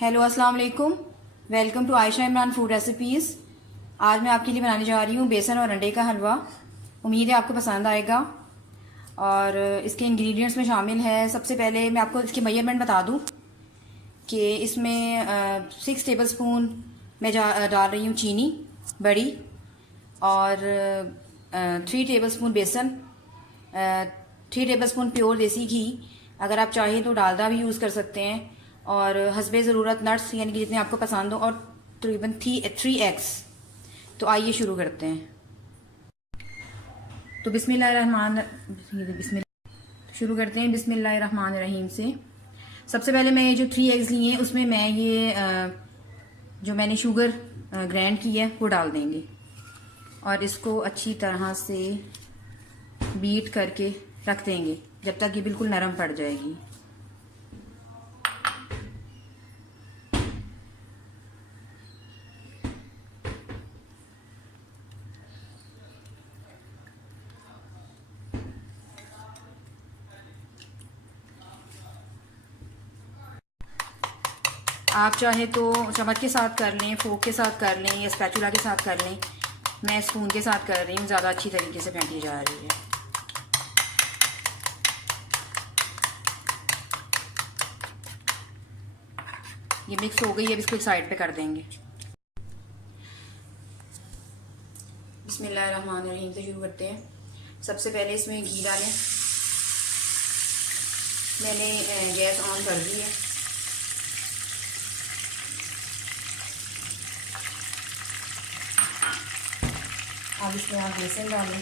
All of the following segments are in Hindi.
हेलो अस्सलाम वालेकुम। Welcome to Ayesha Imran food recipes. आज मैं आपके लिए बनाने जा रही हूँ बेसन और अंडे का हलवा। उम्मीद है आपको पसंद आएगा। और इसके इंग्रेडिएंट्स में शामिल है, सबसे पहले मैं आपको इसके मेजरमेंट बता दूँ कि इसमें 6 टेबल स्पून मैं डाल रही हूँ चीनी बड़ी, और 3 टेबल स्पून बेसन, 3 टेबल स्पून प्योर देसी घी, अगर आप चाहें तो डालडा भी यूज़ कर सकते हैं, और हस्बे ज़रूरत नट्स यानी कि जितने आपको पसंद हो, और तकरीबन 3 एग्स। तो आइए शुरू करते हैं। तो शुरू करते हैं बिस्मिल्लाहिर्रहमानिर्रहीम से। सबसे पहले मैं ये जो 3 एग्स लिए हैं उसमें मैं ये जो मैंने शुगर ग्राइंड की है वो डाल देंगे, और इसको अच्छी तरह से बीट करके रख देंगे जब तक ये बिल्कुल नरम पड़ जाएगी। आप चाहे तो चम्मच के साथ कर लें, फोक के साथ कर लें, या स्पैचुला के साथ कर लें। मैं स्पून के साथ कर रही हूँ, ज़्यादा अच्छी तरीके से फेंटी जा रही है। ये मिक्स हो गई है, अब इसको एक साइड पे कर देंगे। बिस्मिल्लाहिर्रहमानिर्रहीम से शुरू करते हैं। सबसे पहले इसमें घी डालें। मैंने गैस ऑन कर दी है। अब इसमें आप बेसन डालें।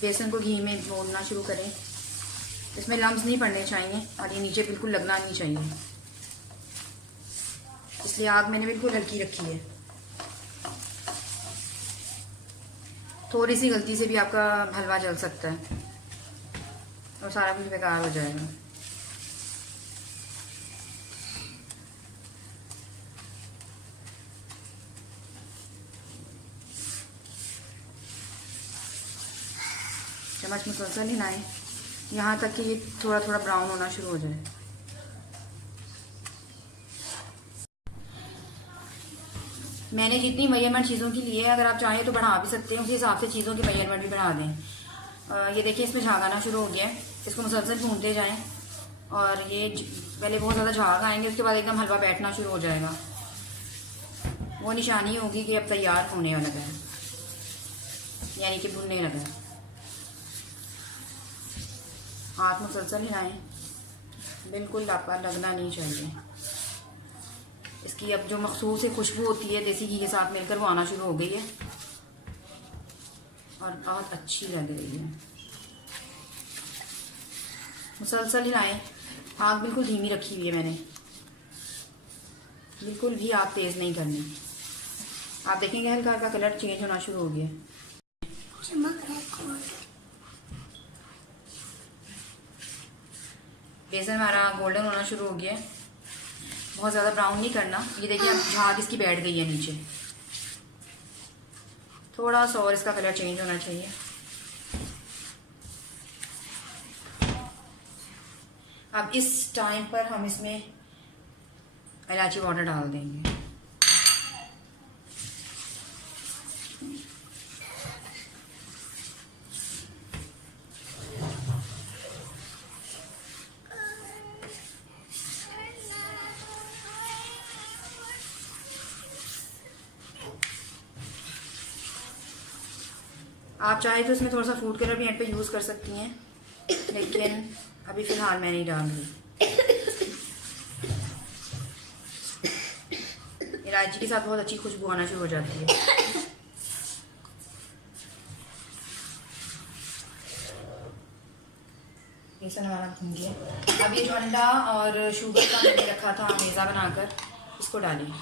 बेसन को घी में भूनना शुरू करें। इसमें लम्स नहीं पड़ने चाहिए और ये नीचे बिल्कुल लगना नहीं चाहिए, इसलिए आग मैंने बिल्कुल हल्की रखी है। थोड़ी सी गलती से भी आपका हलवा जल सकता है और सारा कुछ बेकार हो जाएगा। चम्मच मुसलसल हिलाएं यहाँ तक कि ये थोड़ा थोड़ा ब्राउन होना शुरू हो जाए। मैंने जितनी मेजरमेंट चीज़ों की ली है, अगर आप चाहें तो बढ़ा भी सकते हैं, उसी हिसाब से चीज़ों की मेजरमेंट भी बढ़ा दें। ये देखिए इसमें झाग आना शुरू हो गया है। इसको मुसलसल भूनते जाएं, और ये पहले बहुत ज़्यादा झाग आएंगे, उसके बाद एकदम हलवा बैठना शुरू हो जाएगा। वो निशानी होगी कि अब तैयार होने लगा है, यानी कि भुनने लगा है। हाथ मुसलसल हिलाएं, बिल्कुल लापा लगना नहीं चाहिए। इसकी अब जो मखसूस खुशबू होती है देसी घी के साथ मिलकर, वो आना शुरू हो गई है और बहुत अच्छी लग रही है। मुसलसल हिलाएं। आग बिल्कुल धीमी रखी हुई है मैंने, बिल्कुल भी आग तेज़ नहीं करनी। आप देखेंगे हल्का हल्का कलर चेंज होना शुरू हो गया। बेसन हमारा गोल्डन होना शुरू हो गया है, बहुत ज़्यादा ब्राउन नहीं करना। ये देखिए अब झाग इसकी बैठ गई है नीचे, थोड़ा सा और इसका कलर चेंज होना चाहिए। अब इस टाइम पर हम इसमें इलायची पाउडर डाल देंगे। आप चाहे तो इसमें थोड़ा सा फूड कलर भी एंड पे यूज़ कर सकती हैं, लेकिन अभी फ़िलहाल मैं नहीं डाल रही। इलायची के साथ बहुत अच्छी खुशबू आना शुरू हो जाती है। बेसन हमारा भून गया। अब ये जो अंडा और शुगर का मैंने रखा था मेज़ा बनाकर, इसको डालिए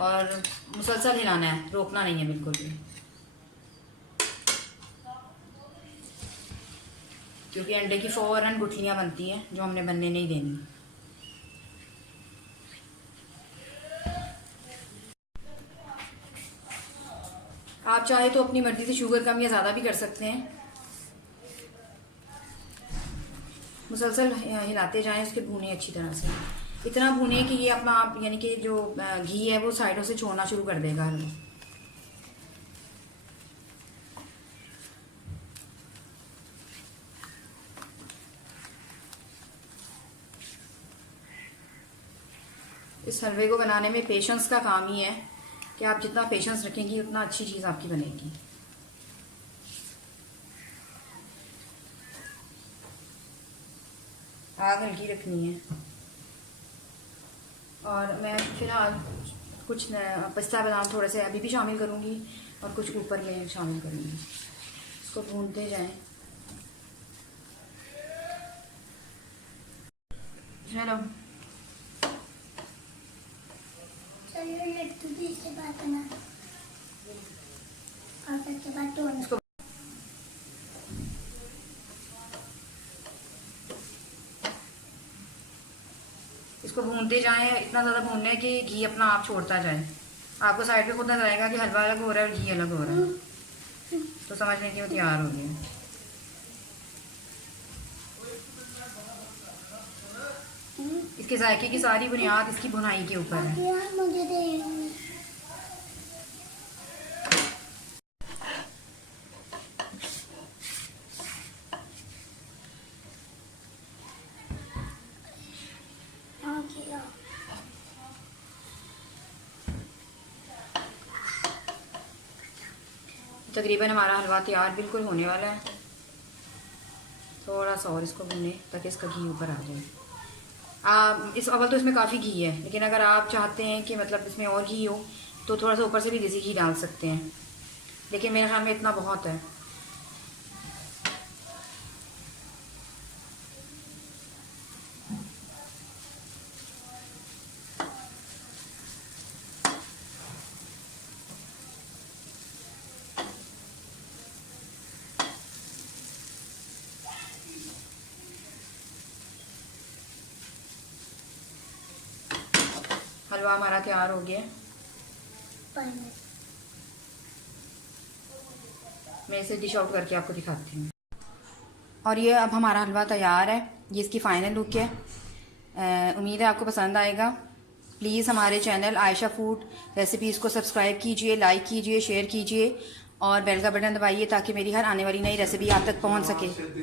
और मुसलसल हिलाना है, रोकना नहीं है बिल्कुल भी, क्योंकि अंडे की फ़ौरन गुठलियाँ बनती हैं जो हमने बनने नहीं देनी। आप चाहे तो अपनी मर्जी से शुगर कम या ज़्यादा भी कर सकते हैं। मुसलसल हिलाते जाएं, उसके भूने अच्छी तरह से, इतना भूने कि ये अपना आप यानी कि जो घी है वो साइडों से छोड़ना शुरू कर देगा हलवा। इस हलवे को बनाने में पेशेंस का काम ही है कि आप जितना पेशेंस रखेंगी उतना अच्छी चीज़ आपकी बनेगी। आग हल्की रखनी है। और मैं फिलहाल कुछ पिस्ता बादाम थोड़े से अभी भी शामिल करूँगी और कुछ ऊपर में शामिल करूँगी। इसको भूनते जाएं। चलो इसको इसको भूनते जाएं, इतना ज़्यादा भूनना है कि घी अपना आप छोड़ता जाए। आपको साइड पे खुद नजर आएगा कि हलवा अलग हो रहा है और घी अलग हो रहा है, तो समझ लें कि वो तैयार हो गया। इसके जायके की सारी बुनियाद इसकी भुनाई के ऊपर है। तकरीबन हमारा हलवा तैयार बिल्कुल होने वाला है। थोड़ा सा और इसको भूने ताकि इसका घी ऊपर आ जाए। इस अव्वल तो इसमें काफ़ी घी है, लेकिन अगर आप चाहते हैं कि मतलब इसमें और घी हो तो थोड़ा सा ऊपर से भी देसी घी डाल सकते हैं, लेकिन मेरे ख्याल में इतना बहुत है। हलवा हमारा तैयार हो गया। मैं इसे डिश आउट करके आपको दिखाती हूँ। और ये अब हमारा हलवा तैयार है, ये इसकी फाइनल लुक है। उम्मीद है आपको पसंद आएगा। प्लीज़ हमारे चैनल आयशा फूड रेसिपीज़ को सब्सक्राइब कीजिए, लाइक कीजिए, शेयर कीजिए और बेल का बटन दबाइए ताकि मेरी हर आने वाली नई रेसिपी आप तक पहुँच सके।